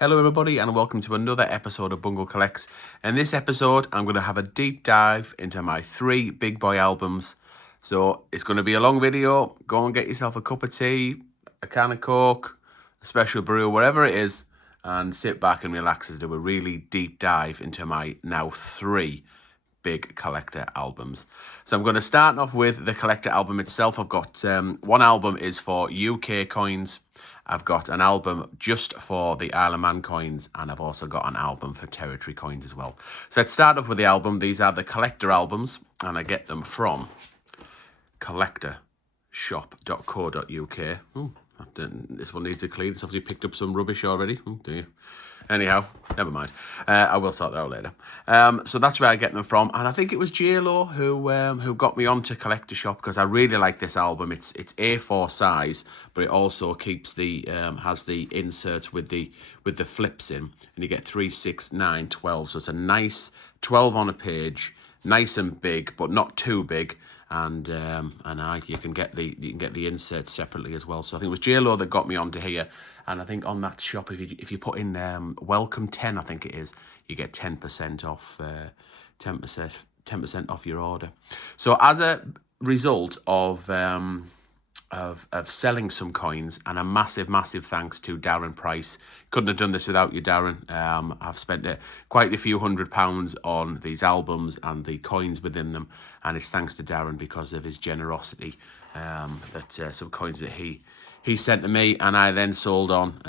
Hello everybody and welcome to another episode of Bungle Collects. In this episode I'm going to have a deep dive into my 3 big boy albums. So it's going to be a long video. Go and get yourself a cup of tea, a can of Coke, a special brew, whatever it is, and sit back and relax as I do a really deep dive into my now 3 big collector albums. So I'm going to start off with the collector album itself. I've got one album is for UK coins. I've got an album just for the Isle of Man coins, and I've also got an album for territory coins as well. So let's start off with the album. These are the collector albums, and I get them from collectorshop.co.uk. This one needs a clean. It's obviously picked up some rubbish already. Do you? Anyhow, never mind. I will sort that out later. So that's where I get them from, and I think it was JLo who got me onto Collector Shop because I really like this album. It's A4 size, but it also keeps the has the inserts with the flips in, and you get 3, 6, 9, 12. So it's a nice 12 on a page, nice and big, but not too big. And you can get the insert separately as well. So I think it was JLo that got me onto here, and I think on that shop, if you put in welcome 10, I think it is, you get 10% off 10% off your order. So as a result of selling some coins, and a massive thanks to Darren Price. Couldn't have done this without you, Darren. I've spent quite a few £100 on these albums and the coins within them, and it's thanks to Darren because of his generosity that some coins that he sent to me and I then sold on.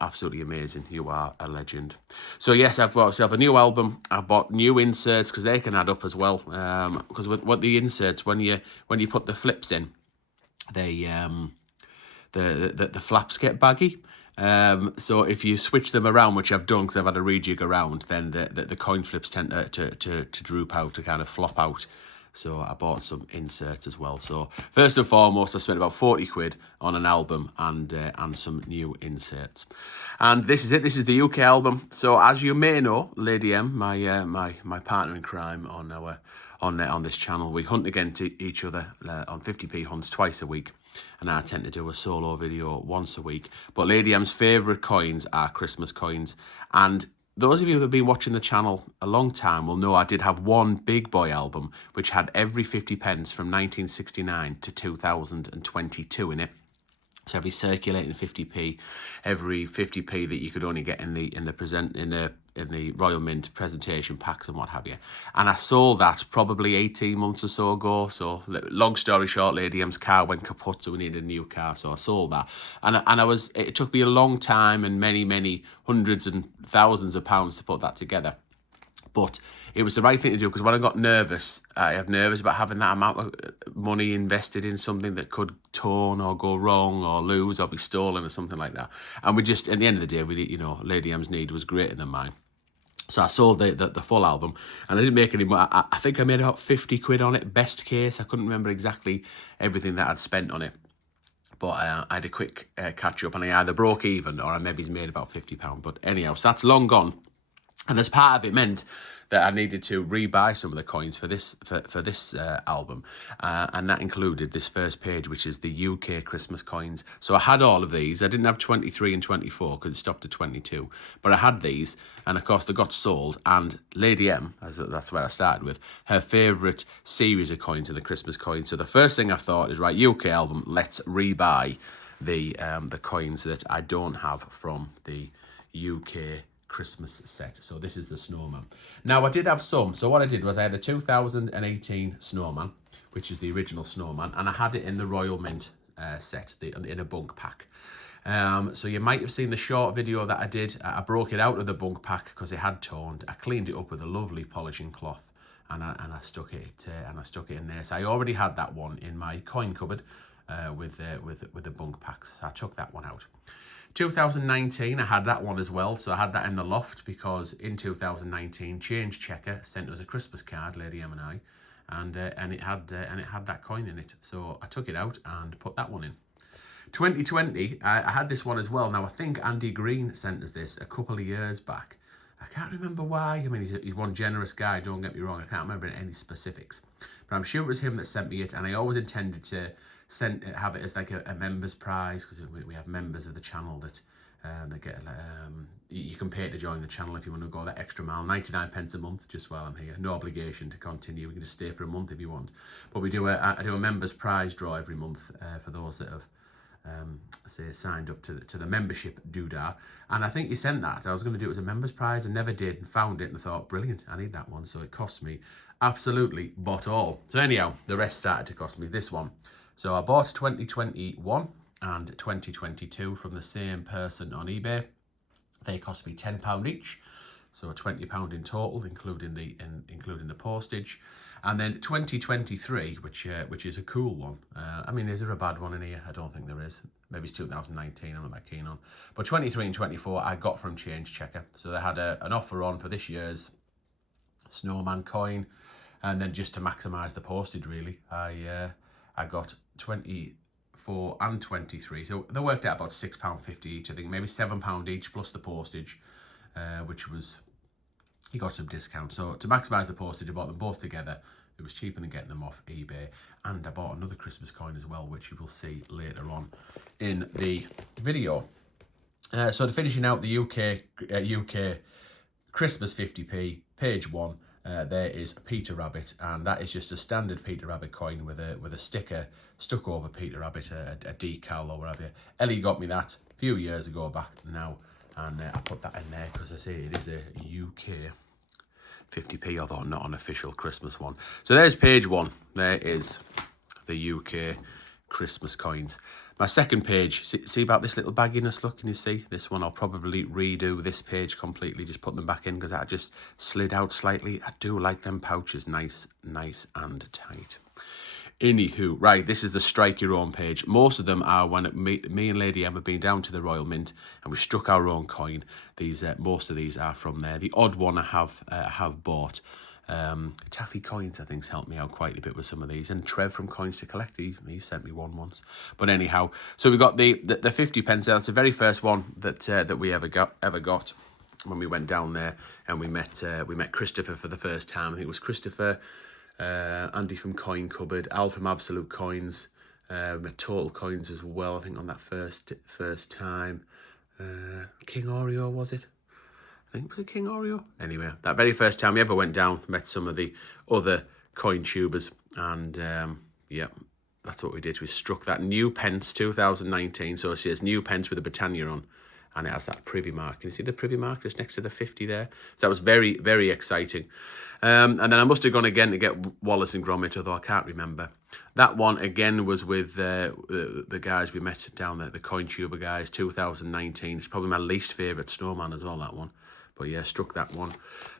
Absolutely amazing. You are a legend. So yes, I've bought myself a new album. I bought new inserts because they can add up as well. Because with what the inserts, when you put the flips in, the flaps get baggy. So if you switch them around, which I've done because I've had a rejig around, then the coin flips tend to droop out, to kind of flop out. So I bought some inserts as well. So first and foremost, I spent about 40 quid on an album and some new inserts. And this is it. This is the UK album. So as you may know, Lady M, my partner in crime on this channel, we hunt against each other on 50p hunts twice a week, and I tend to do a solo video once a week. But Lady M's favourite coins are Christmas coins, and those of you who have been watching the channel a long time will know I did have one big boy album which had every 50 pence from 1969 to 2022 in it. So every circulating 50p, every 50p that you could only get in the Royal Mint presentation packs and what have you. And I sold that probably 18 months or so ago. So long story short, Lady M's car went kaput, so we needed a new car. So I sold that, and it took me a long time and many hundreds and thousands of pounds to put that together. But it was the right thing to do, because when I got nervous, I got nervous about having that amount of money invested in something that could torn or go wrong or lose or be stolen or something like that. And we just, at the end of the day, Lady M's need was greater than mine. So I sold the full album, and I didn't make any more. I think I made about 50 quid on it, best case. I couldn't remember exactly everything that I'd spent on it. But I had a quick catch up, and I either broke even or I maybe made about £50. But anyhow, so that's long gone. And as part of it meant that I needed to rebuy some of the coins for this album, and that included this first page, which is the UK Christmas coins. So I had all of these. I didn't have 23 and 24 because it stopped at 22, but I had these, and of course they got sold. And Lady M, that's where I started with, her favourite series of coins are the Christmas coins. So the first thing I thought is, right, UK album, let's rebuy the coins that I don't have from the UK Christmas set. So this is the Snowman. Now I did have some. So what I did was I had a 2018 Snowman, which is the original Snowman, and I had it in the Royal Mint set, in a bunk pack. So you might have seen the short video that I did. I broke it out of the bunk pack because it had torn. I cleaned it up with a lovely polishing cloth, and I stuck it in there. So I already had that one in my coin cupboard with the bunk packs. So I took that one out. 2019, I had that one as well. So I had that in the loft because in 2019, Change Checker sent us a Christmas card, Lady M and I, and it had that coin in it. So I took it out and put that one in. 2020, I had this one as well. Now I think Andy Green sent us this a couple of years back. I can't remember why. I mean, he's one generous guy, don't get me wrong. I can't remember any specifics, but I'm sure it was him that sent me it, and I always intended to have it as like a members prize, because we have members of the channel that get can pay to join the channel if you want to go that extra mile. 99 pence a month just while I'm here. No obligation to continue. You can just stay for a month if you want. But I do a members prize draw every month for those that have say signed up to the membership doodah. And I think you sent that. I was going to do it as a members prize and never did, and found it and thought, brilliant, I need that one. So it cost me absolutely bought all. So anyhow, the rest started to cost me this one. So I bought 2021 and 2022 from the same person on eBay. They cost me £10 each, so £20 in total, including the postage. And then 2023, which is a cool one. I mean, is there a bad one in here? I don't think there is. Maybe it's 2019. I'm not that keen on. But 23 and 24, I got from Change Checker. So they had an offer on for this year's Snowman coin, and then just to maximise the postage, really, I got 24 and 23. So they worked out about £6.50 each. I think maybe £7 each plus the postage, which was, you got some discount. So to maximise the postage, I bought them both together. It was cheaper than getting them off eBay. And I bought another Christmas coin as well, which you will see later on in the video. So to finishing out the UK Christmas 50p, page 1, there is Peter Rabbit, and that is just a standard Peter Rabbit coin with a sticker stuck over Peter Rabbit, a decal or whatever. Ellie got me that a few years ago back now, and I put that in there because I say it is a UK 50p, although not an official Christmas one. So there's page 1. There is the UK Christmas coins. My second page, see about this little bagginess, look, can you see? This one I'll probably redo this page completely, just put them back in because that just slid out slightly. I do like them pouches, nice and tight. Anywho, right, this is the strike your own page. Most of them are when me and Lady Emma have been down to the Royal Mint and we struck our own coin. These most of these are from there. The odd one I have bought. Taffy Coins, I think, has helped me out quite a bit with some of these. And Trev from Coins to Collect, he sent me one once. But anyhow, so we got the 50 pence there. That's the very first one that we ever got when we went down there, and we met Christopher for the first time. I think it was Christopher, Andy from Coin Cupboard, Al from Absolute Coins, we met Total Coins as well, I think, on that first time. King Oreo, was it? I think, was it King Oreo? Anyway, that very first time we ever went down, met some of the other coin tubers, and yeah, that's what we did. We struck that new pence 2019, so it says new pence with a Britannia on, and it has that privy mark. Can you see the privy mark just next to the 50 there? So that was very, very exciting. And then I must have gone again to get Wallace and Gromit, although I can't remember. That one again was with the guys we met down there, the Coin Tuber guys, 2019. It's probably my least favourite snowman as well, that one. But yeah, struck that one.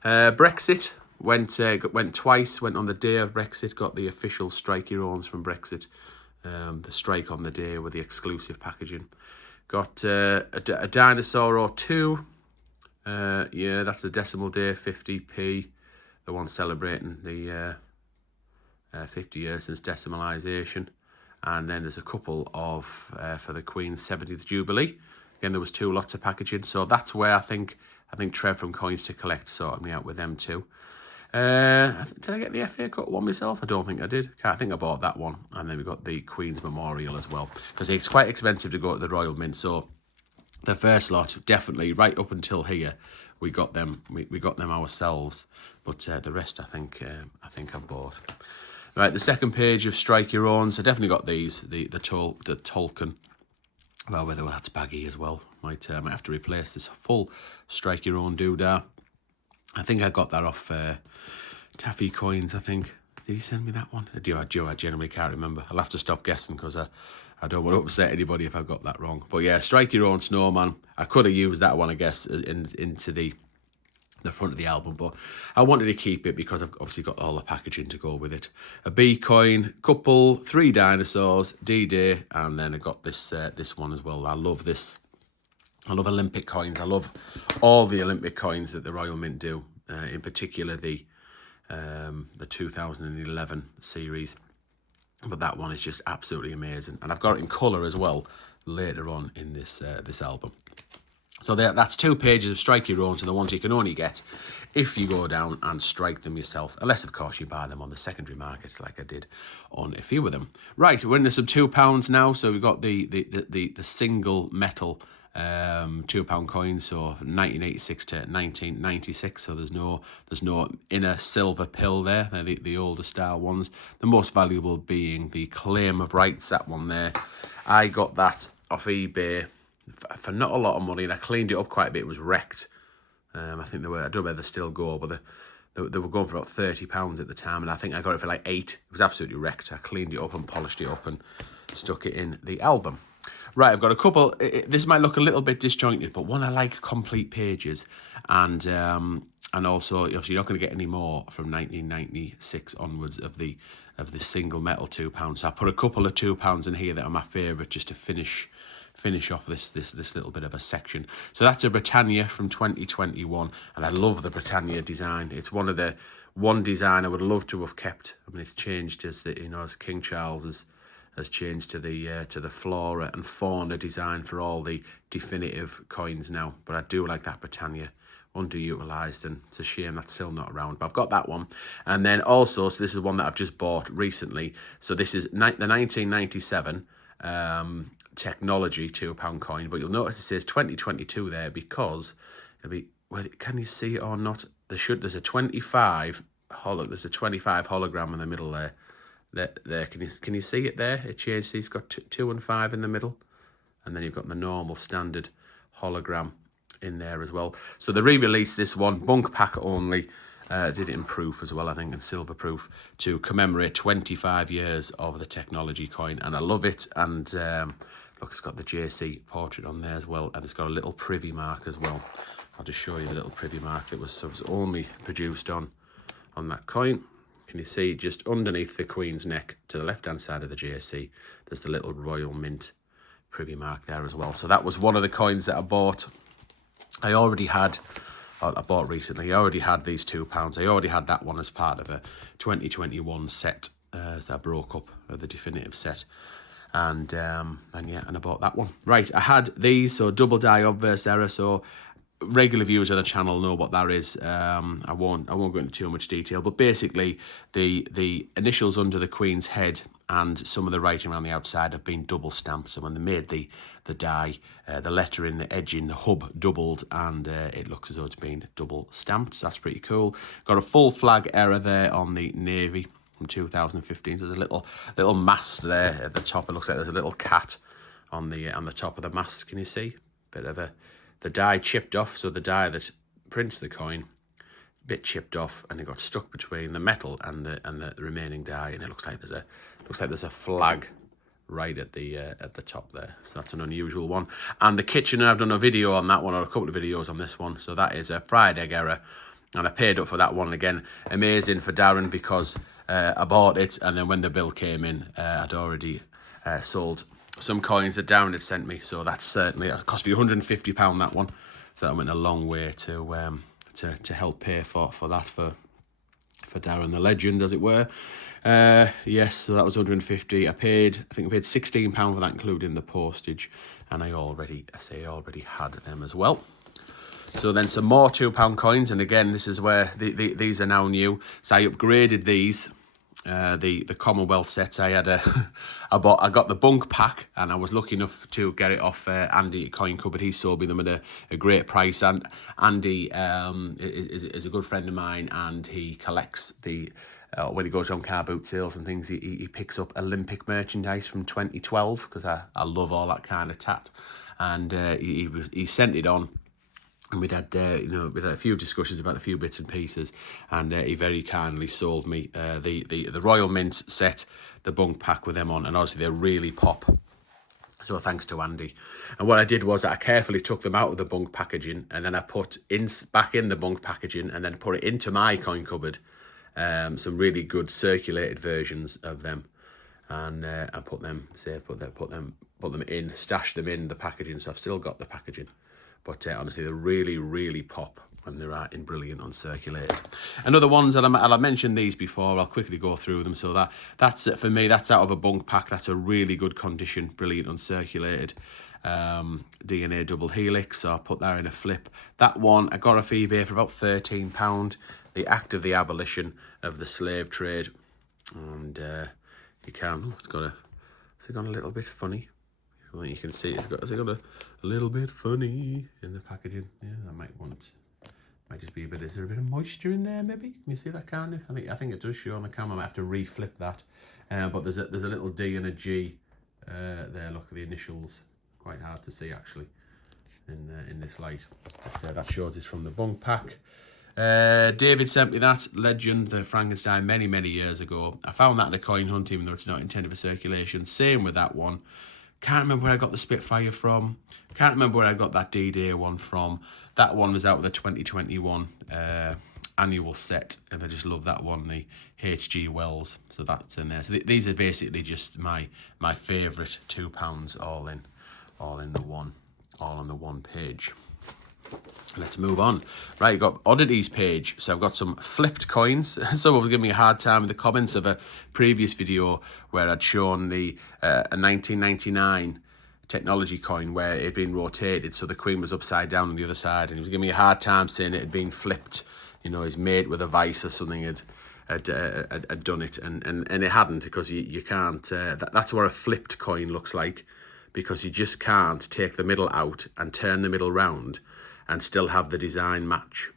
Brexit, went twice, went on the day of Brexit, got the official strike your owns from Brexit. The strike on the day with the exclusive packaging. Got a dinosaur or two. Yeah, that's a decimal day, 50p. The one celebrating the 50 years since decimalisation. And then there's a couple of for the Queen's 70th Jubilee. Again, there was 2 lots of packaging. So that's where I think Trev from Coins to Collect sorted me out with them too. Did I get the FA Cup one myself? I don't think I did. I think I bought that one. And then we got the Queen's Memorial as well, because it's quite expensive to go to the Royal Mint. So the first lot, definitely right up until here, we got them. We got them ourselves. But the rest, I think I bought. Right, the second page of Strike Your Own. So definitely got these. The Tolkien. Well, whether that's baggy as well. Might have to replace this full Strike Your Own doodah. I think I got that off Taffy Coins, I think. Did he send me that one? I genuinely can't remember. I'll have to stop guessing because I don't want to upset anybody if I got that wrong. But yeah, Strike Your Own Snowman. I could have used that one, I guess, into the front of the album, but I wanted to keep it because I've obviously got all the packaging to go with it. A B coin, couple, 3 dinosaurs, D-Day, and then I got this one as well. I love this. I love Olympic coins. I love all the Olympic coins that the Royal Mint do, in particular the 2011 series. But that one is just absolutely amazing, and I've got it in colour as well later on in this album. So that's 2 pages of Strike Your Own, to the ones you can only get if you go down and strike them yourself, unless of course you buy them on the secondary market like I did on a few of them. Right, we're into some £2 now. So we've got the single metal £2 coins, so 1986 to 1996. So there's no inner silver pill there. They're the older style ones. The most valuable being the Claim of Rights, that one there. I got that off eBay for not a lot of money, and I cleaned it up quite a bit. It was wrecked. I think they were, I don't know where they still go, but they were going for about £30 at the time, and I think I got it for like £8. It was absolutely wrecked. I cleaned it up and polished it up and stuck it in the album. Right, I've got a couple. This might look a little bit disjointed, but one, I like complete pages, and also obviously you're not going to get any more from 1996 onwards of the single metal £2. So I put a couple of £2 in here that are my favourite, just to finish off this little bit of a section. So that's a Britannia from 2021, and I love the Britannia design. It's one design I would love to have kept. I mean, it's changed as as King Charles has changed to the flora and fauna design for all the definitive coins now. But I do like that Britannia, underutilized, and it's a shame that's still not around. But I've got that one, and then also, so this is one that I've just bought recently. So this is the 1997 technology £2 coin, but you'll notice it says 2022 there, because can you see it or not? There's a 25 there's a 25 hologram in the middle there. There, can you see it there? It changed. It's got 2 and 5 in the middle, and then you've got the normal standard hologram in there as well. So they re-released this one, bunk pack only. Did it in proof as well, I think, and silver proof, to commemorate 25 years of the technology coin, and I love it. And look, it's got the JC portrait on there as well, and it's got a little privy mark as well. I'll just show you the little privy mark that was only produced on that coin. Can you see just underneath the Queen's neck to the left-hand side of the JC, there's the little Royal Mint privy mark there as well. So that was one of the coins that I bought. I bought recently. I already had these £2. I already had that one as part of a 2021 set that I broke up, the definitive set. And I bought that one. Right, I had these, so double die obverse error. So regular viewers of the channel know what that is. I won't go into too much detail, but basically the initials under the Queen's head and some of the writing around the outside have been double stamped. So when they made the die, the lettering, the edging, the hub doubled, and it looks as though it's been double stamped. So that's pretty cool. Got a full flag error there on the Navy from 2015. So there's a little mast there at the top. It looks like there's a little cat on the top of the mast. Can you see? Bit of the die chipped off, so the die that prints the coin, bit chipped off, and it got stuck between the metal and the remaining die, and it looks like there's a flag right at the top there. So that's an unusual one. And the Kitchener, I've done a video on that one, or a couple of videos on this one. So that is a fried egg error, and I paid up for that one again. Amazing for Darren, because I bought it, and then when the bill came in, I'd already sold some coins that Darren had sent me. So that's certainly, it cost me £150 that one. So that went a long way to help pay for that for Darren the legend, as it were. Yes, so that was 150. I think I paid £16 for that, including the postage, and I already had them as well. So then some more £2 coins, and again, this is where these are now new. So I upgraded these. The Commonwealth sets. I got the bunk pack, and I was lucky enough to get it off Andy at Coin Cupboard. He sold me them at a great price, and Andy is a good friend of mine, and he collects when he goes on car boot sales and things, he picks up Olympic merchandise from 2012, because I love all that kind of tat, and he sent it on. And we'd had a few discussions about a few bits and pieces, and he very kindly sold me the Royal Mint set, the bunk pack with them on, and obviously they really pop. So thanks to Andy. And what I did was I carefully took them out of the bunk packaging, and then I put back in the bunk packaging, and then put it into my Coin Cupboard, some really good circulated versions of them, and I put them in, stashed them in the packaging. So I've still got the packaging. But honestly, they really, really pop when they're in brilliant uncirculated. And other ones, and I mentioned these before, I'll quickly go through them. So that's it for me. That's out of a bunk pack. That's a really good condition, brilliant uncirculated. DNA double helix, so I'll put that in a flip. That one I got off eBay for about £13. The act of the abolition of the slave trade. And it's gone a little bit funny. Well, you can see it's got a little bit funny in the packaging. Yeah, I might just be a bit. Is there a bit of moisture in there? Maybe can you see that kind of? I think it does show on the camera. I might have to reflip that. But there's a little D and a G there. Look at the initials. Quite hard to see actually in this light. But, that shows it's from the bunk pack. David sent me that Legend, the Frankenstein, many years ago. I found that in a coin hunt, even though it's not intended for circulation. Same with that one. Can't remember where I got the Spitfire from. Can't remember where I got that D-Day one from. That one was out of the 2021 annual set, and I just love that one, the H.G. Wells. So that's in there. So these are basically just my favourite £2 all on the one page. Let's move on. Right, you've got oddities page. So I've got some flipped coins. Someone was giving me a hard time in the comments of a previous video where I'd shown a 1999 technology coin where it had been rotated, so the queen was upside down on the other side, and he was giving me a hard time saying it had been flipped. You know, his mate with a vice or something had done it, and it hadn't, because you can't. That's what a flipped coin looks like, because you just can't take the middle out and turn the middle round and still have the design match.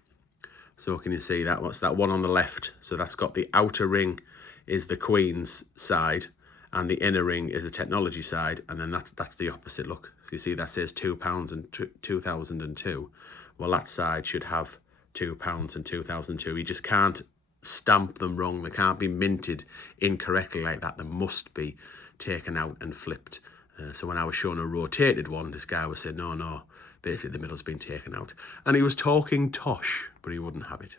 So can you see that? What's that one on the left? So that's got the outer ring is the Queen's side, and the inner ring is the technology side, and then that's the opposite. Look, so you see that says £2 and 2002. Well, that side should have £2 and 2002. You just can't stamp them wrong. They can't be minted incorrectly like that. They must be taken out and flipped. So when I was showing a rotated one, this guy was saying, no, basically the middle's been taken out. And he was talking tosh, but he wouldn't have it.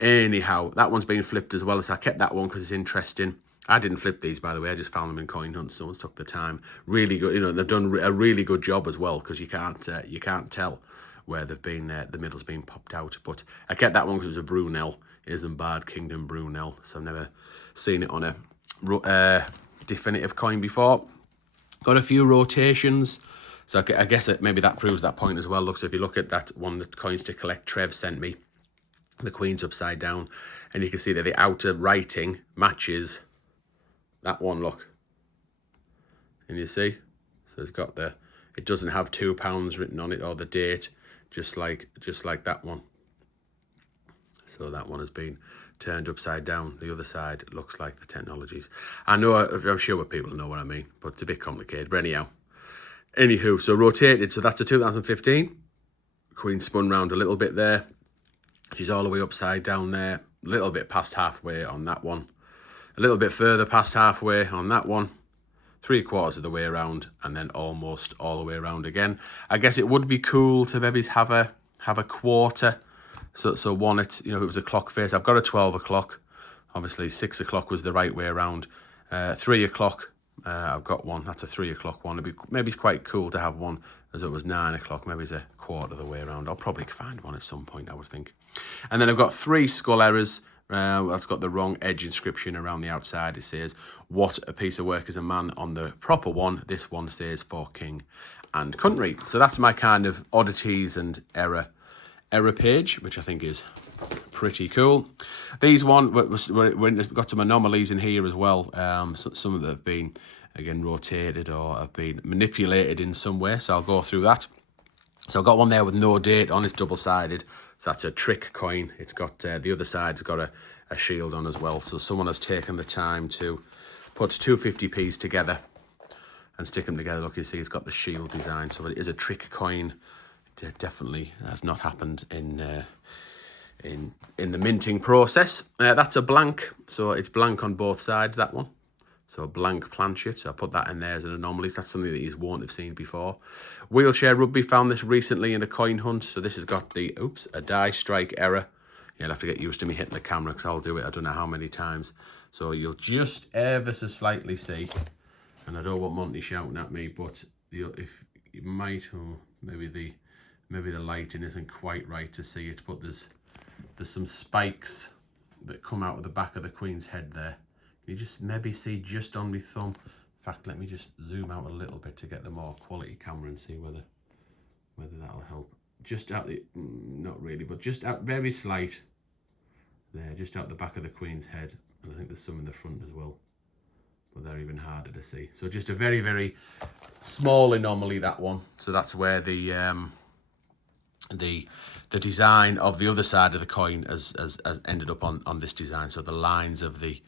Anyhow, that one's been flipped as well, so I kept that one because it's interesting. I didn't flip these, by the way. I just found them in coin hunts. Someone's took the time. Really good. You know, they've done a really good job as well, because you can't tell where they've been. The middle's been popped out. But I kept that one because it was a Brunel, Isambard Kingdom Brunel. So I've never seen it on a definitive coin before. Got a few rotations. So I guess maybe that proves that point as well. Look, so if you look at that one, the Coins to Collect Trev sent me, the Queen's upside down, and you can see that the outer writing matches that one, look. And you see? So it's got it doesn't have £2 written on it, or the date, just like that one. So that one has been turned upside down. The other side looks like the technologies. I'm sure people know what I mean, but it's a bit complicated. But anyhow. Anywho, so rotated. So that's a 2015. Queen spun round a little bit there. She's all the way upside down there. A little bit past halfway on that one. A little bit further past halfway on that one. 3/4 of the way around, and then almost all the way around again. I guess it would be cool to maybe have a quarter. So one, it it was a clock face. I've got a 12 o'clock. Obviously 6 o'clock was the right way around. 3 o'clock. I've got one. That's a 3 o'clock one. Maybe it's quite cool to have one as it was 9 o'clock. Maybe it's a quarter of the way around. I'll probably find one at some point, I would think. And then I've got 3 skull errors. That's got the wrong edge inscription around the outside. It says, "What a piece of work is a man" on the proper one. This one says, "For king and country." So that's my kind of oddities and error page, which I think is pretty cool. These we've got some anomalies in here as well. Some of them have been, again, rotated or have been manipulated in some way. So I'll go through that. So I've got one there with no date on. It's double-sided. So that's a trick coin. It's got the other side's got a shield on as well. So someone has taken the time to put 250p's together and stick them together. Look, you see it's got the shield design. So it is a trick coin. It definitely has not happened in the minting process. That's a blank. So it's blank on both sides, that one. So a blank planchet. So I put that in there as an anomaly. So that's something that you won't have seen before. Wheelchair Rugby found this recently in a coin hunt. So this has got a die strike error. You'll have to get used to me hitting the camera because I'll do it I don't know how many times. So you'll just ever so slightly see, and I don't want Monty shouting at me, but if you might, or maybe the lighting isn't quite right to see it, but there's some spikes that come out of the back of the Queen's head there. You just maybe see just on my thumb. In fact, let me just zoom out a little bit to get the more quality camera and see whether that'll help. Just out not really, but just out very slight there, just out the back of the Queen's head. And I think there's some in the front as well. but they're even harder to see. So just a very, very small anomaly, that one. So that's where the design of the other side of the coin has ended up on this design. So the lines of the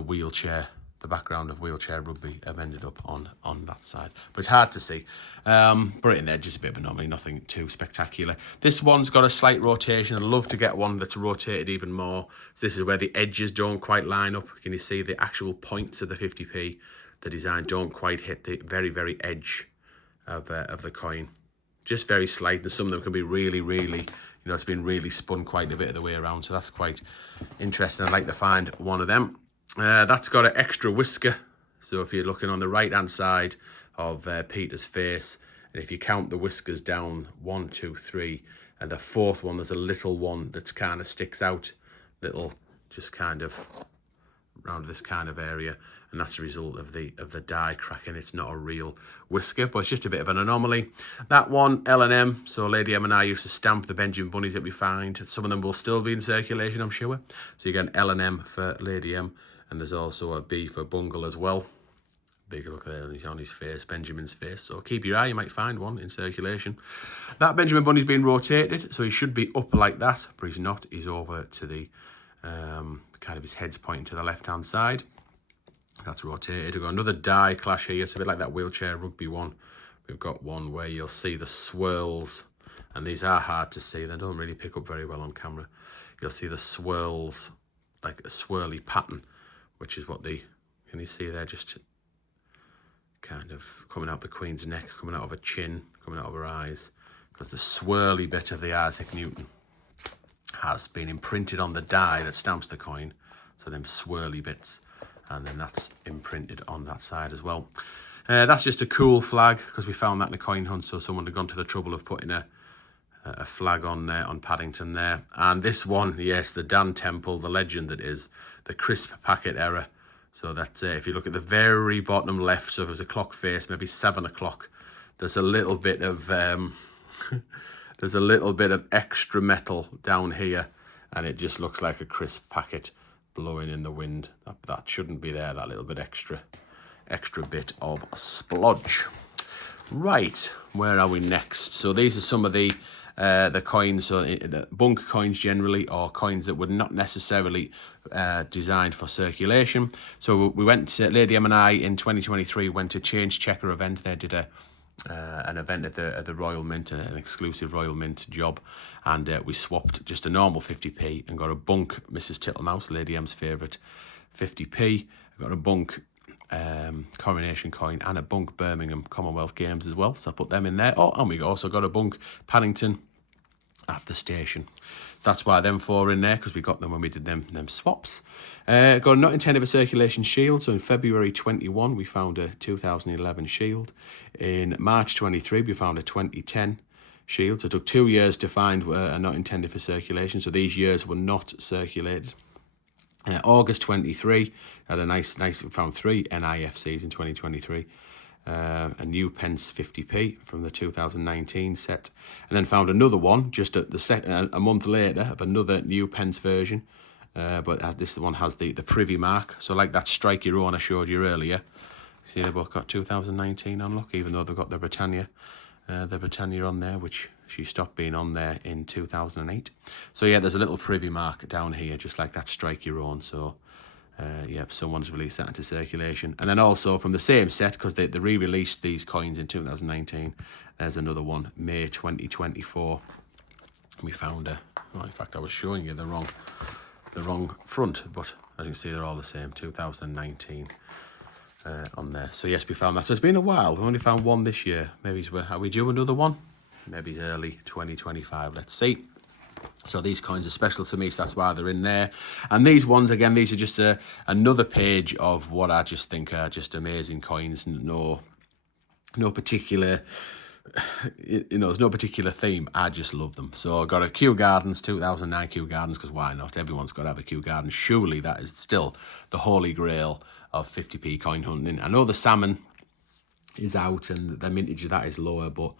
wheelchair, the background of wheelchair rugby, have ended up on that side. But it's hard to see. Put it in there, just a bit of an anomaly, nothing too spectacular. This one's got a slight rotation. I'd love to get one that's rotated even more. So this is where the edges don't quite line up. Can you see the actual points of the 50p? The design don't quite hit the very, very edge of the coin. Just very slight, and some of them can be really, really, it's been really spun quite a bit of the way around, so that's quite interesting. I'd like to find one of them. That's got an extra whisker, so if you're looking on the right-hand side of Peter's face, and if you count the whiskers down, 1, 2, 3, and the fourth one, there's a little one that's kind of sticks out, just kind of around this kind of area, and that's the result of the die cracking. It's not a real whisker, but it's just a bit of an anomaly. That one, L&M, so Lady M and I used to stamp the Benjamin Bunnies that we find. Some of them will still be in circulation, I'm sure. So you get an L&M for Lady M, and there's also a B for Bungle as well. Big look there on his face, Benjamin's face. So keep your eye, you might find one in circulation. That Benjamin Bunny's been rotated, so he should be up like that, but he's not. He's over to the kind of his head's pointing to the left-hand side. That's rotated. We've got another die clash here. It's a bit like that wheelchair rugby one. We've got one where you'll see the swirls, and these are hard to see. They don't really pick up very well on camera. You'll see the swirls, like a swirly pattern, which is what can you see there, just kind of coming out the Queen's neck, coming out of her chin, coming out of her eyes, because the swirly bit of the Isaac Newton has been imprinted on the die that stamps the coin, so them swirly bits, and then that's imprinted on that side as well. That's just a cool flag, because we found that in a coin hunt, so someone had gone to the trouble of putting a flag on Paddington there. And this one, yes, the Dan Temple, the legend that is, the crisp packet error. So that's if you look at the very bottom left, so if it was a clock face, maybe 7 o'clock, there's a little bit of there's a little bit of extra metal down here, and it just looks like a crisp packet blowing in the wind. That shouldn't be there, that little bit extra bit of splodge. Right, where are we next? So these are some of the coins, so the bunk coins generally, or coins that were not necessarily designed for circulation. So we went to, Lady M and I in 2023 went to Change Checker event. They did an event at the Royal Mint, an exclusive Royal Mint job, and we swapped just a normal 50p and got a bunk Mrs. Tittlemouse, Lady M's favourite 50p. I got a bunk Coronation coin and a bunk Birmingham Commonwealth Games as well, so I put them in there. Oh, and we also got a bunk Paddington at the station. That's why them four in there, because we got them when we did them swaps. Got a not intended for circulation shield. So in February 21 we found a 2011 shield. In March 23 we found a 2010 shield. So it took 2 years to find a not intended for circulation, so these years were not circulated. August 23 had a nice we found 3 NIFCs in 2023. A new pence 50p from the 2019 set, and then found another one just at the set a month later of another new pence version, but this one has the privy mark, so like that strike your own I showed you earlier. See, they both got 2019 on, look, even though they've got the Britannia on there, which she stopped being on there in 2008. So yeah, there's a little privy mark down here, just like that strike your own. So yeah, someone's released that into circulation. And then also from the same set, because they re-released these coins in 2019, there's another one, May 2024. We found in fact I was showing you the wrong front, but as you can see they're all the same, 2019 on there. So yes, we found that. So it's been a while. We've only found one this year. Maybe are we due another one? Maybe it's early 2025. Let's see. So these coins are special to me, so that's why they're in there. And these ones, again, these are just another page of what I just think are just amazing coins. No particular, there's no particular theme. I just love them. So I got a Kew Gardens, 2009 Kew Gardens, because why not? Everyone's got to have a Kew Gardens. Surely that is still the holy grail of 50p coin hunting. I know the salmon is out and the mintage of that is lower, but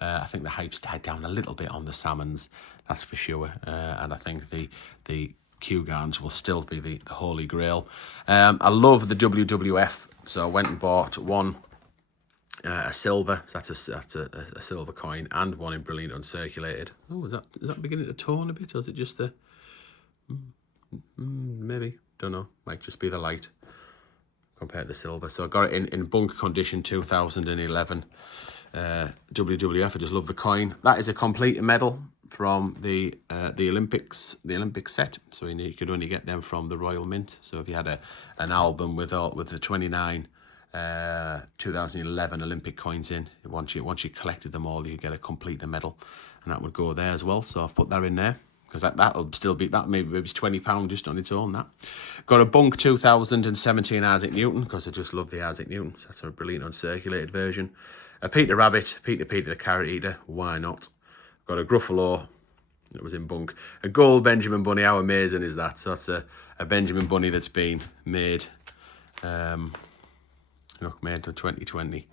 I think the hype's died down a little bit on the salmons, that's for sure. And I think the Q-Garns will still be the holy grail. I love the WWF, so I went and bought one, a silver, so that's a silver coin, and one in brilliant uncirculated. Oh, is that beginning to tone a bit, or is it just the... maybe, don't know, might just be the light compared to the silver. So I got it in bunk condition, 2011 WWF. I just love the coin. That is a complete medal from the Olympics, the Olympic set. So you could only get them from the Royal Mint. So if you had an album with the 29 2011 Olympic coins in, once you collected them all, you get a complete medal, and that would go there as well. So I've put that in there, because that'll still be, that maybe it's £20 just on its own. That got a bunk 2017 Isaac Newton, because I just love the Isaac Newton. So that's a brilliant uncirculated version. A Peter Rabbit, Peter the Carrot Eater, why not? Got a Gruffalo that was in bunk. A gold Benjamin Bunny, how amazing is that? So that's a Benjamin Bunny that's been made, made in 2020.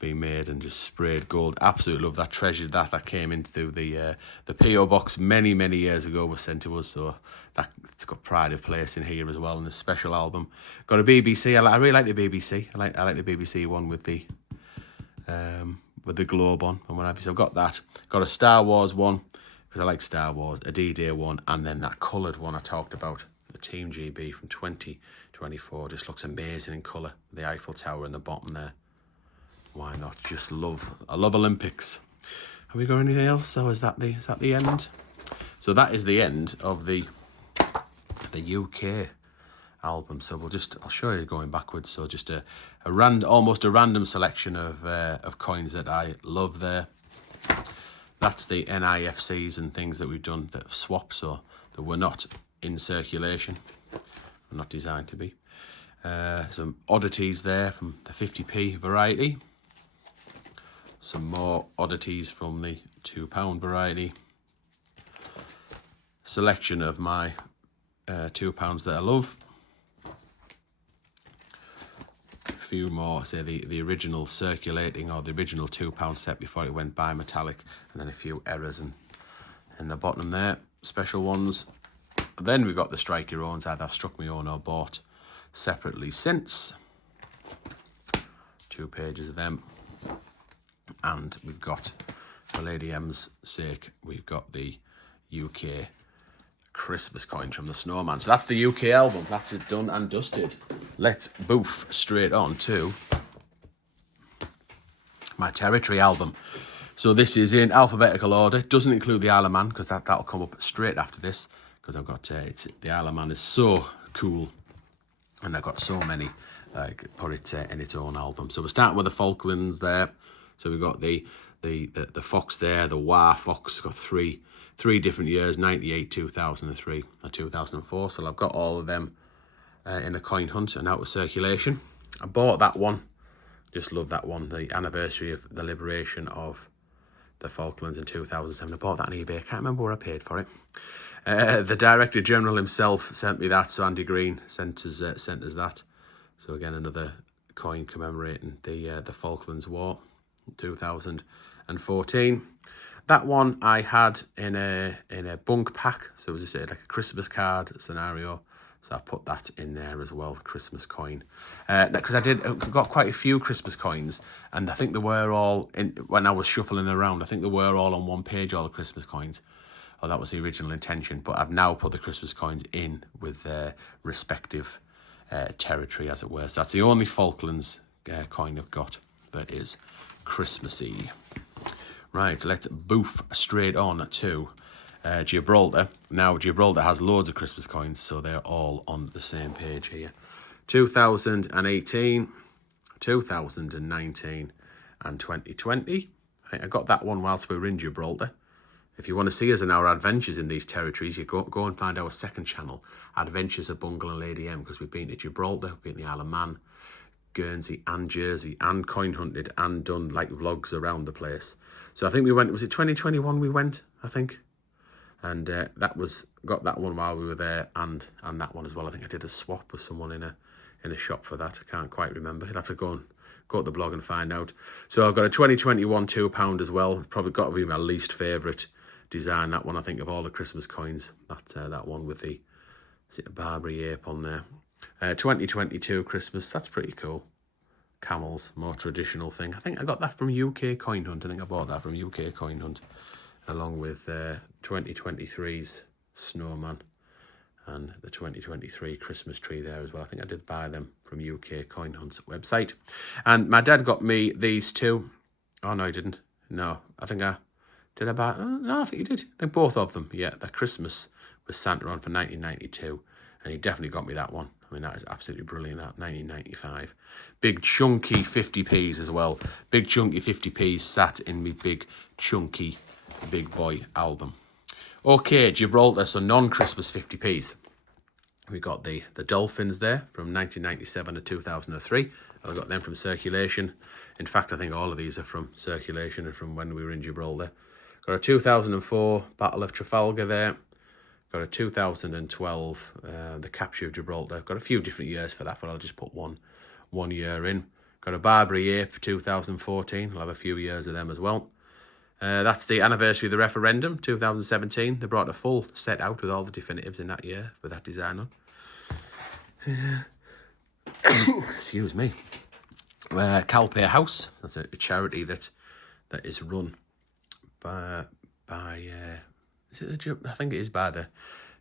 Being made and just sprayed gold. Absolutely love that. Treasured that. That came into the PO box many years ago, was sent to us, so that's got pride of place in here as well, in this special album. Got a BBC. I really like the BBC. I like the BBC one with the globe on and whatever. So I've got that. Got a Star Wars one, because I like Star Wars. A D-Day one, and then that coloured one I talked about, the Team GB from 2024. Just looks amazing in colour. The Eiffel Tower in the bottom there. Why not? I love Olympics. Have we got anything else? Or is that the end? So that is the end of the UK album. So I'll show you going backwards. So just almost a random selection of coins that I love there. That's the NIFCs and things that we've done that have swapped, so that were not in circulation, not designed to be. Some oddities there from the 50p variety. Some more oddities from the £2 variety. Selection of my £2 that I love. A few more, say the original circulating, or the original £2 set before it went bi-metallic, and then a few errors in the bottom there. Special ones. Then we've got the Strike Your Owns, either I've struck my own or bought separately since. 2 pages of them. And we've got, for Lady M's sake, we've got the UK Christmas coin from the Snowman. So that's the UK album. That's it, done and dusted. Let's boof straight on to my Territory album. So this is in alphabetical order. Doesn't include the Isle of Man, because that'll come up straight after this, because I've got the Isle of Man is so cool, and I've got so many. Put it in its own album. So we're starting with the Falklands there. So we've got the fox there, the Wah fox. Got three different years: 98, 2003, and 2004. So I've got all of them in a coin hunt and out of circulation. I bought that one. Just love that one. The anniversary of the liberation of the Falklands in 2007. I bought that on eBay. I can't remember where I paid for it. The Director General himself sent me that. So Andy Green sent us that. So again, another coin commemorating the Falklands War, 2014. That one I had in a bunk pack. So it was just like a Christmas card scenario. So I put that in there as well, Christmas coin. Because I got quite a few Christmas coins, and I think they were all, when I was shuffling around, I think they were all on one page, all the Christmas coins. Oh, that was the original intention. But I've now put the Christmas coins in with their respective territory, as it were. So that's the only Falklands coin I've got that is Christmassy. Right, let's boof straight on to Gibraltar. Now, Gibraltar has loads of Christmas coins, so they're all on the same page here. 2018, 2019, and 2020. I think I got that one whilst we were in Gibraltar. If you want to see us in our adventures in these territories, you go and find our second channel, Adventures of Bungle and Lady M, because we've been to Gibraltar, we've been to the Isle of Man, Guernsey and Jersey, and coin hunted and done like vlogs around the place. So I think we went, was it 2021 we went, I think? And got that one while we were there, and that one as well. I think I did a swap with someone in a shop for that. I can't quite remember. I'd have to go to the blog and find out. So I've got a 2021 £2 as well. Probably got to be my least favourite design, that one, I think, of all the Christmas coins. That one with the Is it a Barbary ape on there? 2022 Christmas, that's pretty cool. Camels, more traditional thing. I think I got that from UK Coin Hunt. I think I bought that from UK Coin Hunt, along with 2023's Snowman and the 2023 Christmas tree there as well. I think I did buy them from UK Coin Hunt's website. And my dad got me these two. Oh, no, he didn't. No, I think did I buy? No, I think he did. I think both of them. Yeah, the Christmas with Santa on for 1992. And he definitely got me that one. I mean, that is absolutely brilliant, that, 1995. Big chunky 50p's as well. Big chunky 50p's sat in my big chunky big boy album. Okay, Gibraltar, so non-Christmas 50p's. We got the Dolphins there from 1997 to 2003. I got them from circulation. In fact, I think all of these are from circulation and from when we were in Gibraltar. Got a 2004 Battle of Trafalgar there. Got a 2012, the capture of Gibraltar. Got a few different years for that, but I'll just put one year in. Got a Barbary ape, 2014. I'll have a few years of them as well. That's the anniversary of the referendum, 2017. They brought a full set out with all the definitives in that year with that design on. Excuse me. Calpe House. That's a charity that is run by is it I think it is by the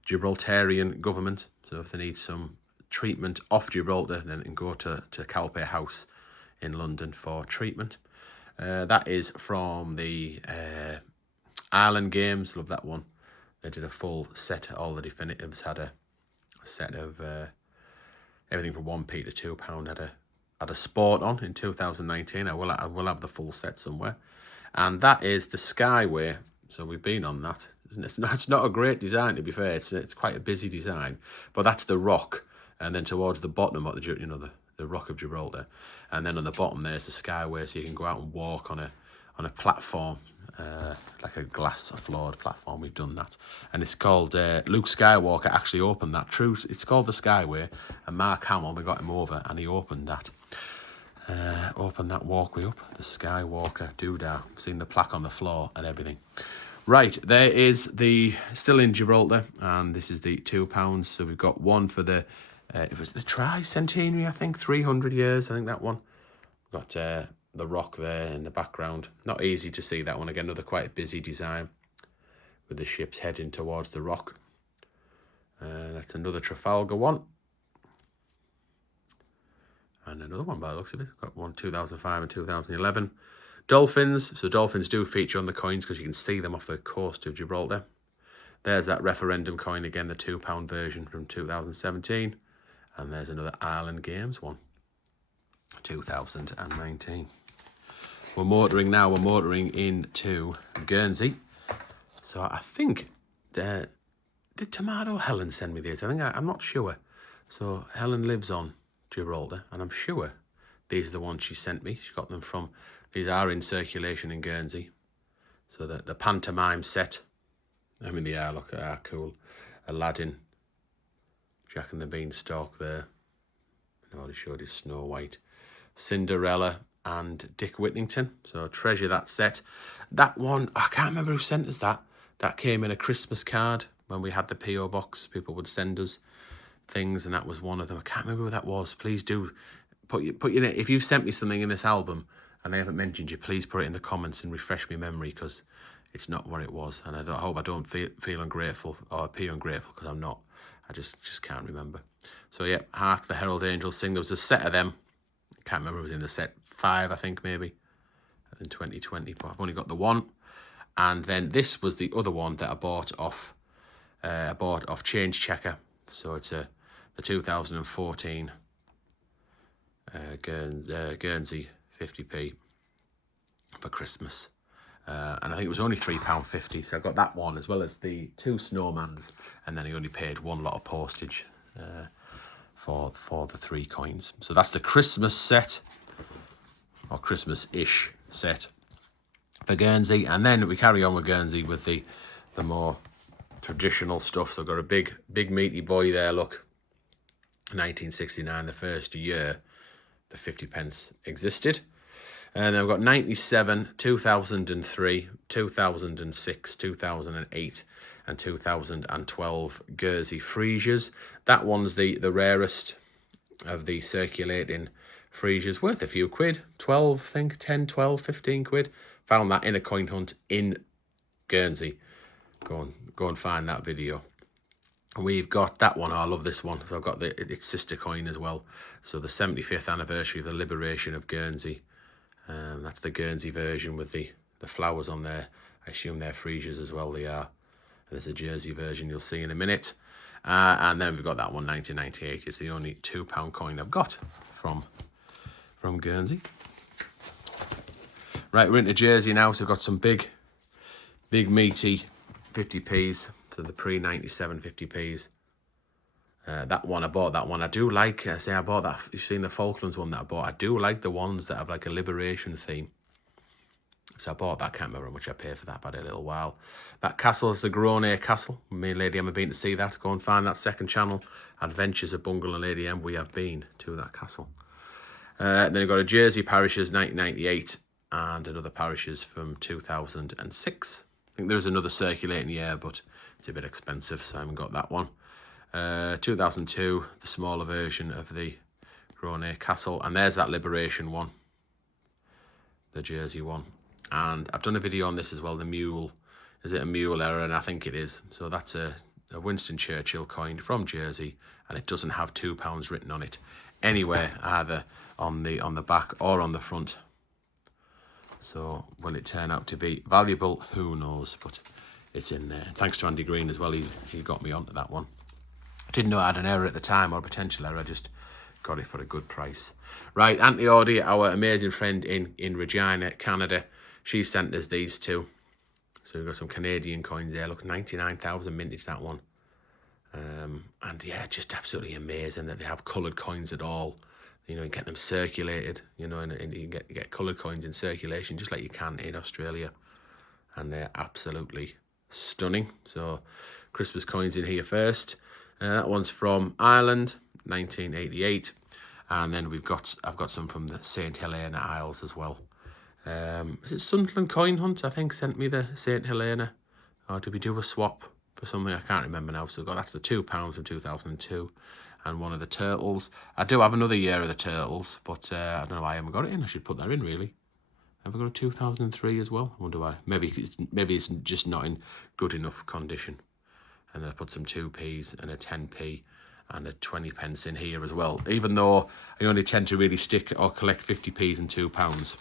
Gibraltarian government. So if they need some treatment off Gibraltar, then they can go to Calpe House in London for treatment. That is from the Ireland Games. Love that one. They did a full set. All the definitives had a set of everything from 1p to £2. Had a sport on in 2019. I will have the full set somewhere. And that is the Skyway. So we've been on that. It's not a great design, to be fair. It's quite a busy design. But that's the rock. And then towards the bottom of the Rock of Gibraltar. And then on the bottom there's the Skyway, so you can go out and walk on a platform, like a floored platform. We've done that. And it's called, Luke Skywalker actually opened that. True, it's called the Skyway. And Mark Hamill, they got him over and he opened that. Open that walkway up, the Skywalker doodah. Seen the plaque on the floor and everything. Right, there is still in Gibraltar, and this is the £2. So we've got one for it was the Tricentenary, I think, 300 years, I think that one. Got the rock there in the background. Not easy to see that one. Again, another quite busy design with the ships heading towards the rock. That's another Trafalgar one. And another one by the looks of it. Got one 2005 and 2011. Dolphins. So dolphins do feature on the coins because you can see them off the coast of Gibraltar. There's that referendum coin again, the £2 version from 2017. And there's another Ireland Games one, 2019. We're motoring now. We're motoring into Guernsey. So I think, did Tomato Helen send me these? I'm not sure. So Helen lives on Gibraltar, and I'm sure these are the ones she sent me. She got them from, these are in circulation in Guernsey. So the pantomime set, I mean, they are cool. Aladdin, Jack and the Beanstalk there. I already showed you Snow White. Cinderella and Dick Whittington. So treasure that set. That one, I can't remember who sent us that. That came in a Christmas card when we had the P.O. box. People would send us things, and that was one of them. I can't remember who that was. Please do put your name. If you've sent me something in this album and I haven't mentioned you, please put it in the comments and refresh my memory, because it's not what it was. And I hope I don't feel ungrateful or appear ungrateful, because I'm not. I just can't remember. So yeah, Hark the Herald Angels Sing. There was a set of them. I can't remember who was in the set. 5, I think, maybe, in 2020. But I've only got the one. And then this was the other one that I bought off Change Checker. So it's the 2014 Guernsey 50p for Christmas. And I think it was only £3.50. So I got that one as well as the 2 snowmans. And then I only paid one lot of postage for the 3 coins. So that's the Christmas set, or Christmas-ish set for Guernsey. And then we carry on with Guernsey with the more traditional stuff. So I've got a big meaty boy there, look. 1969, the first year the 50p existed. And then I've got 97, 2003, 2006, 2008, and 2012 Guernsey Freesias. That one's the rarest of the circulating Freesias, worth a few quid, 12, I think, 10, 12, 15 quid. Found that in a coin hunt in Guernsey. Go and find that video. And we've got that one. Oh, I love this one. So I've got its sister coin as well. So the 75th anniversary of the liberation of Guernsey. That's the Guernsey version with the flowers on there. I assume they're Freesias as well. They are. There's a Jersey version you'll see in a minute. And then we've got that one, 1998. It's the only £2 coin I've got from Guernsey. Right, we're into Jersey now. So we've got some big meaty 50p's. So the pre-97 50p's. That one, I bought that one. I do like, I bought that, you've seen the Falklands one that I bought. I do like the ones that have like a liberation theme. So I bought that. I can't remember how much I paid for that, but a little while. That castle is the Grosvenor Castle. Me and Lady M have been to see that. Go and find that second channel. Adventures of Bungle and Lady M. We have been to that castle. Then we've got a Jersey Parishes 1998 and another Parishes from 2006. I think there's another circulating year, but it's a bit expensive, so I haven't got that one. 2002, the smaller version of the Grosvenor Castle. And there's that Liberation one. The Jersey one. And I've done a video on this as well, the mule. Is it a mule error? And I think it is. So that's a Winston Churchill coin from Jersey. And it doesn't have £2 written on it anywhere, either on the back or on the front. So will it turn out to be valuable? Who knows? But it's in there. Thanks to Andy Green as well. He got me onto that one. Didn't know I had an error at the time, or a potential error. I just got it for a good price. Right, Auntie Audie, our amazing friend in Regina, Canada, she sent us these two. So we've got some Canadian coins there. Look, 99,000 mintage, that one. And yeah, just absolutely amazing that they have coloured coins at all. You know, you get them circulated, you know, and you get coloured coins in circulation just like you can in Australia. And they're absolutely stunning. So Christmas coins in here first. That one's from Ireland, 1988. And then I've got some from the St. Helena Isles as well. Is it Sunderland Coin Hunt? I think sent me the St. Helena. Or did we do a swap for something? I can't remember now. So that's the £2 from 2002. And one of the turtles. I do have another year of the turtles, but I don't know why I haven't got it in. I should put that in, really. Have I got a 2003 as well? I wonder why. Maybe it's just not in good enough condition. And then I put some 2p's and a 10p and a 20p in here as well. Even though I only tend to really stick or collect 50p's and £2,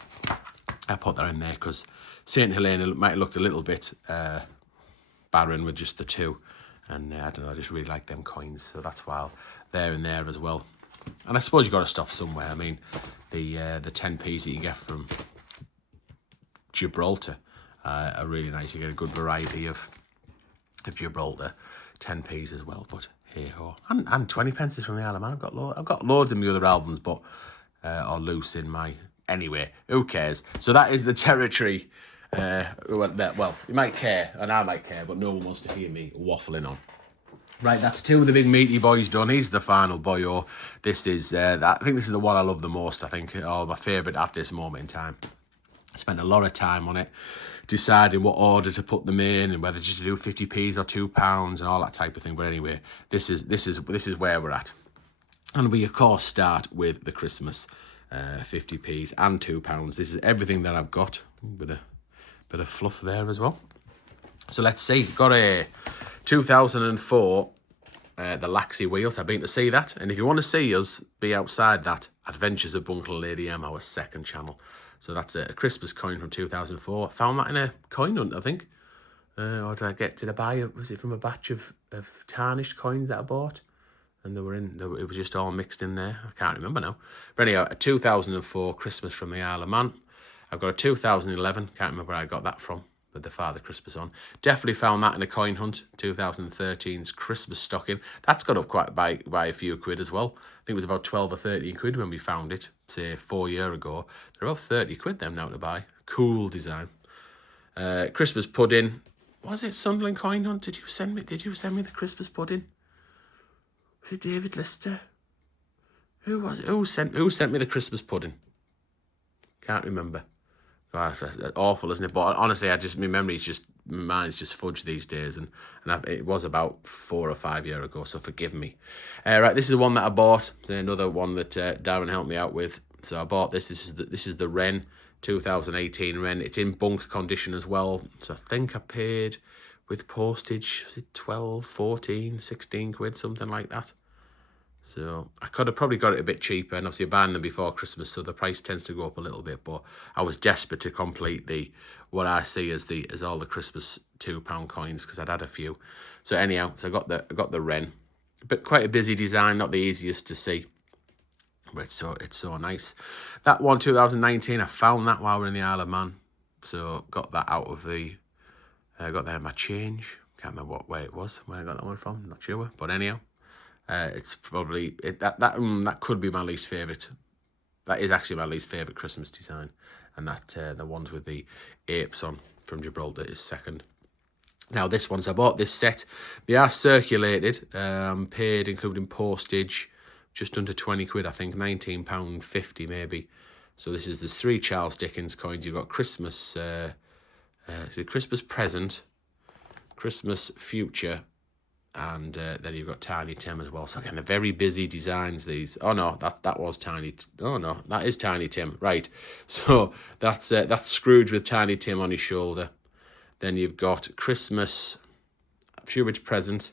I put that in there because St. Helena might have looked a little bit barren with just the two. And I don't know, I just really like them coins. So that's why they're in there as well. And I suppose you've got to stop somewhere. I mean, the 10p's that you get from Gibraltar are really nice. You get a good variety of Gibraltar 10p's as well, but hey ho, and 20p from the Isle of Man. I've got loads of my other albums, but or loose in my anyway. Who cares? So that is the territory. Well, you might care, and I might care, but no one wants to hear me waffling on. Right, that's two of the big meaty boys done. He's the final boyo. This is I think this is the one I love the most. I think, my favourite at this moment in time. I spent a lot of time on it, deciding what order to put them in and whether just to do 50p's or £2 and all that type of thing. But anyway, this is where we're at, and we of course start with the Christmas 50p's and £2. This is everything that I've got. Bit of fluff there as well. So let's see. Got a 2004 the Laxey wheels. I've been to see that, and if you want to see us be outside that, Adventures of Bungle and Lady M, our second channel. So that's a Christmas coin from 2004. Found that in a coin hunt, I think. Or did I buy it? Was it from a batch of tarnished coins that I bought? And it was just all mixed in there. I can't remember now. But anyhow, a 2004 Christmas from the Isle of Man. I've got a 2011. Can't remember where I got that from, with the Father Christmas on. Definitely found that in a coin hunt. 2013's Christmas stocking. That's got up quite by a few quid as well. I think it was about 12 or 13 quid when we found it, say 4 years ago. They're about 30 quid them now to buy. Cool design. Christmas pudding. Was it Sunderland Coin Hunt? Did you send me the Christmas pudding? Was it David Lister? Who was it? Who sent me the Christmas pudding? Can't remember. Oh, that's awful, isn't it? But honestly, my memory's just mine's just fudge these days, and it was about 4 or 5 years ago, so forgive me. Right, this is the one that I bought. It's another one that Darren helped me out with. So I bought this. This is the Wren 2018 Wren. It's in bunk condition as well. So I think I paid with postage, was it 12, 14, 16 quid, something like that. So I could have probably got it a bit cheaper, and obviously buying them before Christmas, so the price tends to go up a little bit. But I was desperate to complete what I see as all the Christmas £2 coins, because I'd had a few. So anyhow, so I got the Wren, but quite a busy design, not the easiest to see, but it's so nice. That one 2019, I found that while we're in the Isle of Man, so got that out of the got that in my change. Can't remember where it was, where I got that one from. Not sure, but anyhow. It's probably that could be my least favourite. That is actually my least favourite Christmas design, and that the ones with the apes on from Gibraltar is second. Now this one's, I bought this set. They are circulated, paid including postage, just under 20 quid. I think £19.50 maybe. So there's 3 Charles Dickens coins. You've got Christmas, Christmas present, Christmas future, and then you've got Tiny Tim as well. So again, they're very busy designs, these. Oh no, that was Tiny. Oh no, that is Tiny Tim. Right. So that's Scrooge with Tiny Tim on his shoulder. Then you've got Christmas, Future present.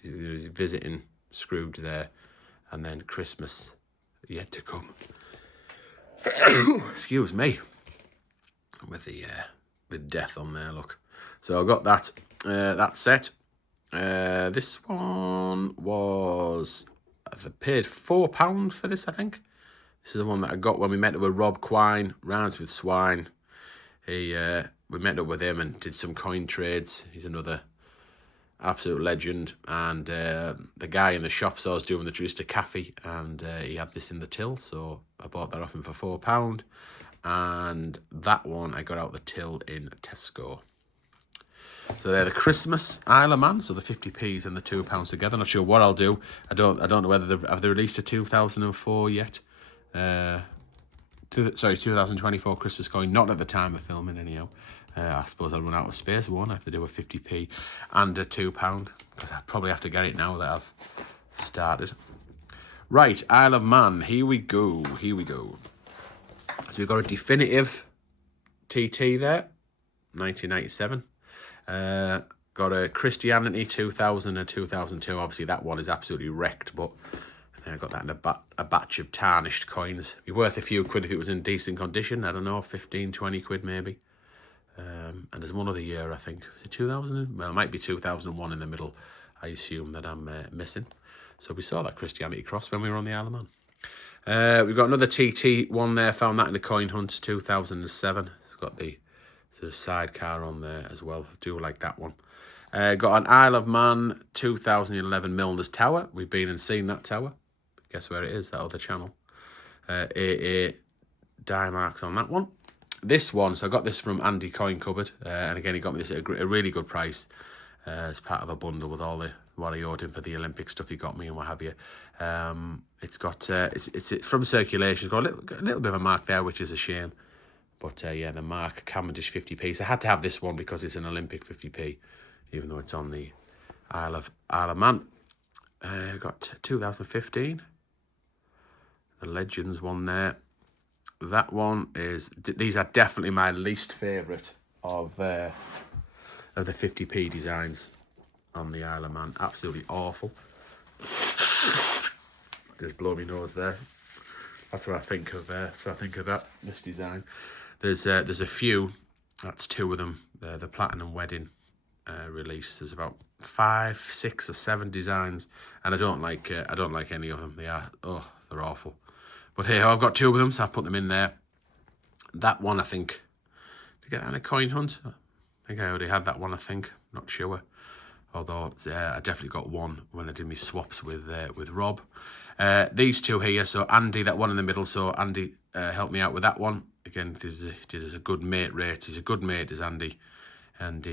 He's visiting Scrooge there, and then Christmas yet to come. Excuse me. With death on there. Look. So I got that set. This one was, I paid £4 for this, I think. This is the one that I got when we met up with Rob Quine, Rounds with Swine. We met up with him and did some coin trades. He's another absolute legend. And the guy in the shop saw us doing the Drewster Cafe, and he had this in the till, so I bought that off him for £4. And that one I got out the till in Tesco. So they're the Christmas Isle of Man, so the 50p's and the £2 together. Not sure what I'll do. I don't know whether have they released a 2004 yet. Sorry, 2024 Christmas coin. Not at the time of filming, anyhow. I suppose I'll run out of space. I have to do a 50p and a £2, because I probably have to get it now that I've started. Right, Isle of Man. Here we go. So we've got a definitive TT there, 1997. Got a Christianity 2000 and 2002. Obviously, that one is absolutely wrecked, but I got that in a batch of tarnished coins. It'd be worth a few quid if it was in decent condition. I don't know, 15, 20 quid maybe. And there's one other year, I think. Is it 2000? Well, it might be 2001 in the middle, I assume, that I'm missing. So we saw that Christianity cross when we were on the Isle of Man. We've got another TT one there. Found that in the Coin Hunt 2007. It's got the sidecar on there as well. I do like that one. Got an Isle of Man 2011 Milner's Tower. We've been and seen that tower. Guess where it is, that other channel. AA die marks on that one. This one, so I got this from Andy Coin Cupboard. And again, he got me this at a really good price. As part of a bundle with all what I owed him for the Olympic stuff he got me and what have you. It's got it's from circulation. It's got a little bit of a mark there, which is a shame. But yeah, the Mark Cavendish 50p. So I had to have this one because it's an Olympic 50p, even though it's on the Isle of Man. Got 2015. The Legends one there. That one is, these are definitely my least favourite of the 50p designs on the Isle of Man. Absolutely awful. Just blow my nose there. That's what I think of this design. There's a few. That's 2 of them. The Platinum Wedding release. There's about 5, 6 or 7 designs, and I don't like any of them. They're awful. But hey, I've got 2 of them, so I've put them in there. That one, I think, did I get that in a Coin Hunt? I think I already had that one. I think, not sure. Although I definitely got one when I did my swaps with Rob. These 2 here, so Andy, that one in the middle, so Andy helped me out with that one. Again, did as a good mate rate. He's a good mate, is Andy. And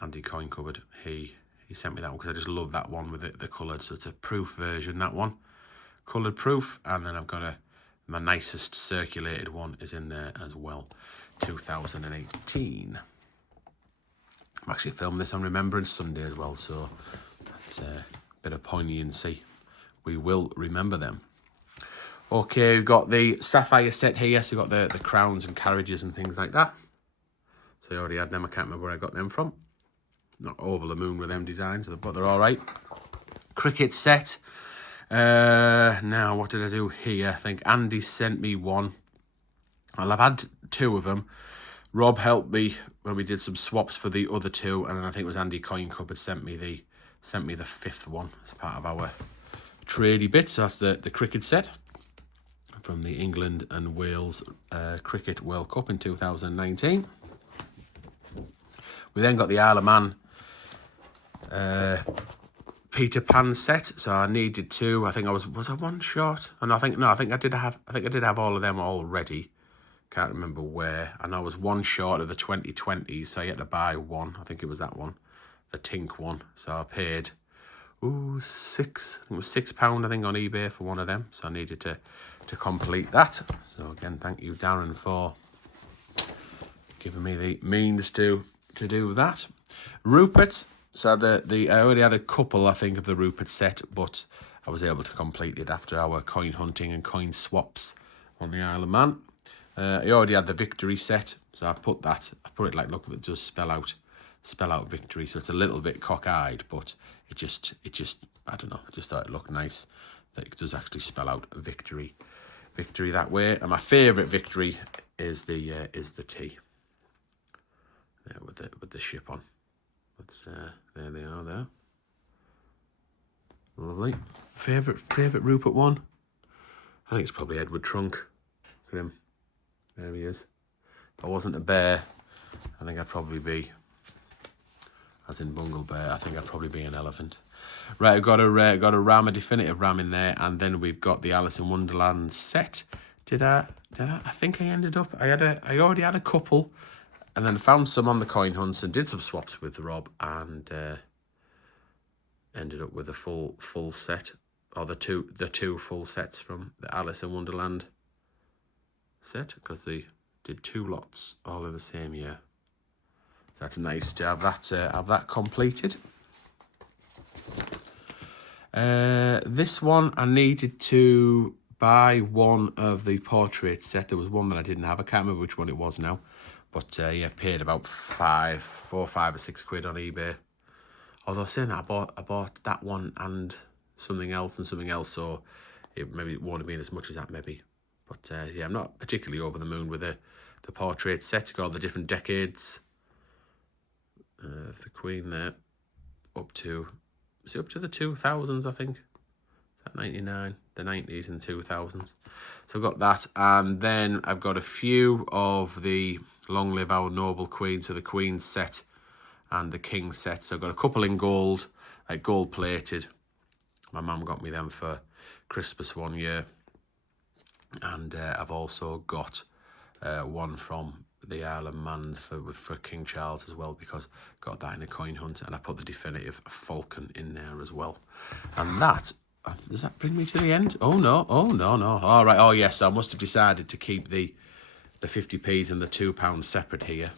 Andy Coin Cupboard, he sent me that one because I just love that one with the coloured. So it's a proof version, that one. Coloured proof. And then I've got my nicest circulated one is in there as well. 2018. I'm actually filming this on Remembrance Sunday as well, so it's a bit of poignancy. We will remember them. Okay, we've got the Sapphire set here, so we've got the crowns and carriages and things like that. So I already had them, I can't remember where I got them from. Not over the moon with them designs, but they're all right. Cricket set. Now, what did I do here? I think Andy sent me one. Well, I've had two of them. Rob helped me when we did some swaps for the other two, and I think it was Andy Coin Cupboard sent me the fifth one as part of our tradie bits. So that's the cricket set from the England and Wales Cricket World Cup in 2019. We then got the Isle of Man Peter Pan set, so I needed two. I think I was I one short? And I think I did have all of them already. Can't remember where. And I was one short of the 2020s, so I had to buy one. I think it was that one, the Tink one. So I paid £6 I think on eBay for one of them. So I needed to complete that. So again, thank you, Darren, for giving me the means to do that. Rupert's. So I already had a couple, I think, of the Rupert set, but I was able to complete it after our coin hunting and coin swaps on the Isle of Man. I already had the Victory set, so I put it like, look, it does spell out Victory, so it's a little bit cockeyed, but it just I don't know, I just thought it looked nice that it does actually spell out Victory that way. And my favourite Victory is the T there with the ship on. But there they are there. Lovely. Favourite Rupert one? I think it's probably Edward Trunk. Look at him. There he is. If I wasn't a bear, I think I'd probably be, as in Bungle Bear, I think I'd probably be an elephant. Right, I've got a ram, a definitive ram in there, and then we've got the Alice in Wonderland set. Did I think I ended up, I already had a couple, and then found some on the coin hunts and did some swaps with Rob, and ended up with a full set, or the two full sets from the Alice in Wonderland set, because they did two lots all in the same year. So that's nice to have that completed. This one I needed to buy one of the portrait set. There was one that I didn't have. I can't remember which one it was now. But yeah, paid about 5 or 6 quid on eBay. Although saying that, I bought that one and something else, so maybe it won't have been as much as that maybe. But yeah, I'm not particularly over the moon with the portrait set. Got all the different decades of the Queen there, up to the 2000s, I think. Is that 99? The 90s and 2000s. So I've got that, and then I've got a few of the Long Live Our Noble Queen, so the Queen set and the King set. So I've got a couple in gold, like gold plated. My mum got me them for Christmas one year. And I've also got one from the Isle of Man for King Charles as well, because I got that in a coin hunt, and I put the definitive falcon in there as well. And that, does that bring me to the end? Oh no. All right, oh yes, I must have decided to keep the 50p's and the £2 separate here.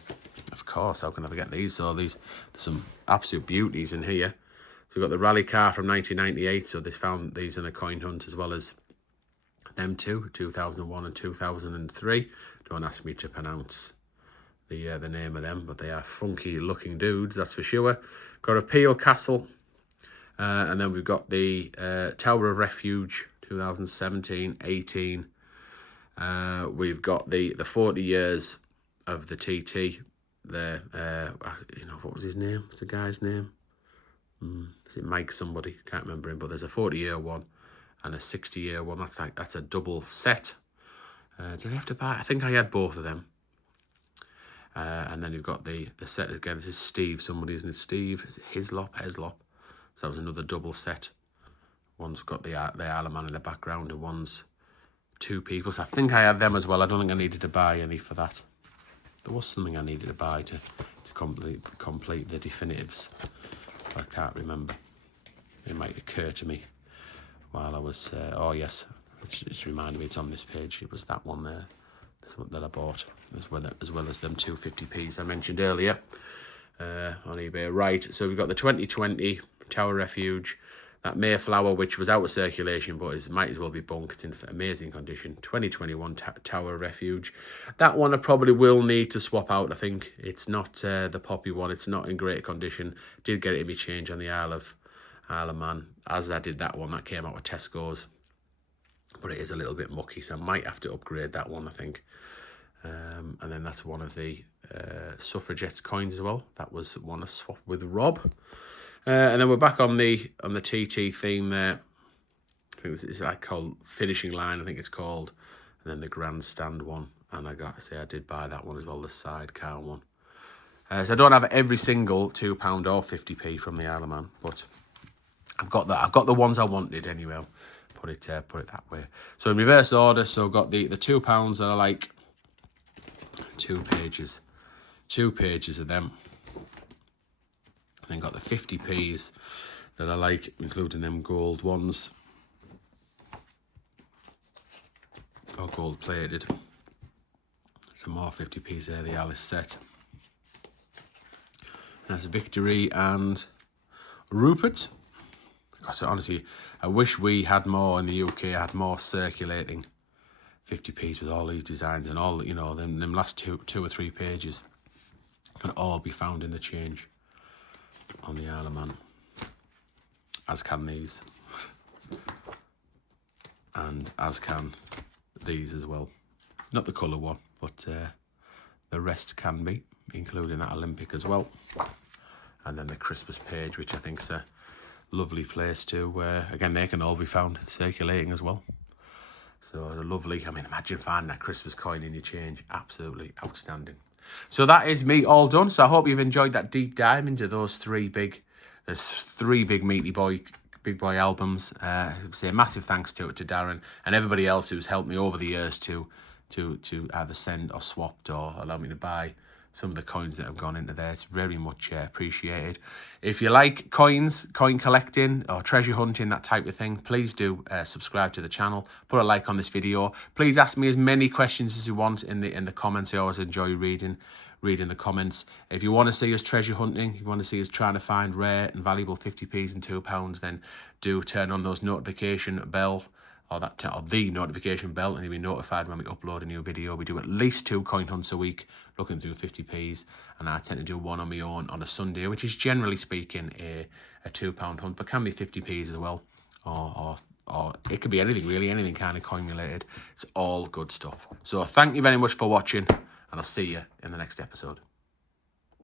Of course, how can I forget these? So there's some absolute beauties in here. So we've got the rally car from 1998, so they found these in a coin hunt, as well as them two, 2001 and 2003. Don't ask me to pronounce the name of them, but they are funky looking dudes, that's for sure. Got a Peel Castle, and then we've got the Tower of Refuge 2017, 18. We've got the 40 years of the TT there. What was his name? What's the guy's name? Is it Mike somebody? Can't remember him, but there's a 40-year one and a 60-year one. That's a double set. Did I have to buy? I think I had both of them. And then you've got the set again. This is Steve somebody, isn't it? Steve, is it Hislop? So that was another double set. One's got the Isle of Man in the background, and one's two people. So I think I had them as well. I don't think I needed to buy any for that. There was something I needed to buy to complete the definitives. I can't remember. It might occur to me while I was... oh yes, it's reminded me, it's on this page. It was that one there. This one that I bought, as well as them 250p's I mentioned earlier. on eBay. Right, so we've got the 2020 Tower Refuge. That Mayflower, which was out of circulation, but it might as well be bunked. It's in amazing condition. 2021 Tower Refuge. That one I probably will need to swap out, I think. It's not the poppy one. It's not in great condition. Did get it in my change on the Isle of Man, as I did that one. That came out of Tesco's. But it is a little bit mucky, so I might have to upgrade that one, I think. And then that's one of the Suffragettes coins as well. That was one I swapped with Rob. And then we're back on the TT theme there. I think it's like called Finishing Line, I think it's called. And then the Grandstand one. And I got to say I did buy that one as well, the sidecar one. So I don't have every single £2 or 50p from the Isle of Man, but I've got that. I've got the ones I wanted anyway. I'll put it that way. So in reverse order, so I've got the £2 that I like. 2 pages. 2 pages of them. Then got the 50p's that I like, including them gold ones. Or gold plated. Some more 50p's there, the Alice set. That's Victory and Rupert. Because honestly, I wish we had more in the UK, had more circulating 50p's with all these designs and all, you know, them last two or three pages can all be found in the change on the Isle of Man, as can these, and as can these as well. Not the colour one, but the rest can be, including that Olympic as well. And then the Christmas page, which I think is a lovely place to, again, they can all be found circulating as well. So lovely. I mean, imagine finding that Christmas coin in your change. Absolutely outstanding. So that is me all done. So I hope you've enjoyed that deep dive into those three big big boy albums. Say a massive thanks to Darren and everybody else who's helped me over the years to either send or swapped or allow me to buy some of the coins that have gone into there. It's very much appreciated. If you like coins, coin collecting or treasure hunting, that type of thing, please do subscribe to the channel. Put a like on this video. Please ask me as many questions as you want in the comments. I always enjoy reading the comments. If you want to see us treasure hunting, if you want to see us trying to find rare and valuable 50p's and £2, then do turn on those notification bell. Or the notification bell, and you'll be notified when we upload a new video. We do at least 2 coin hunts a week, looking through 50p's, and I tend to do one on my own on a Sunday, which is generally speaking a £2 hunt, but can be 50p's as well, or it could be anything really, anything kind of coin related. It's all good stuff. So thank you very much for watching, and I'll see you in the next episode.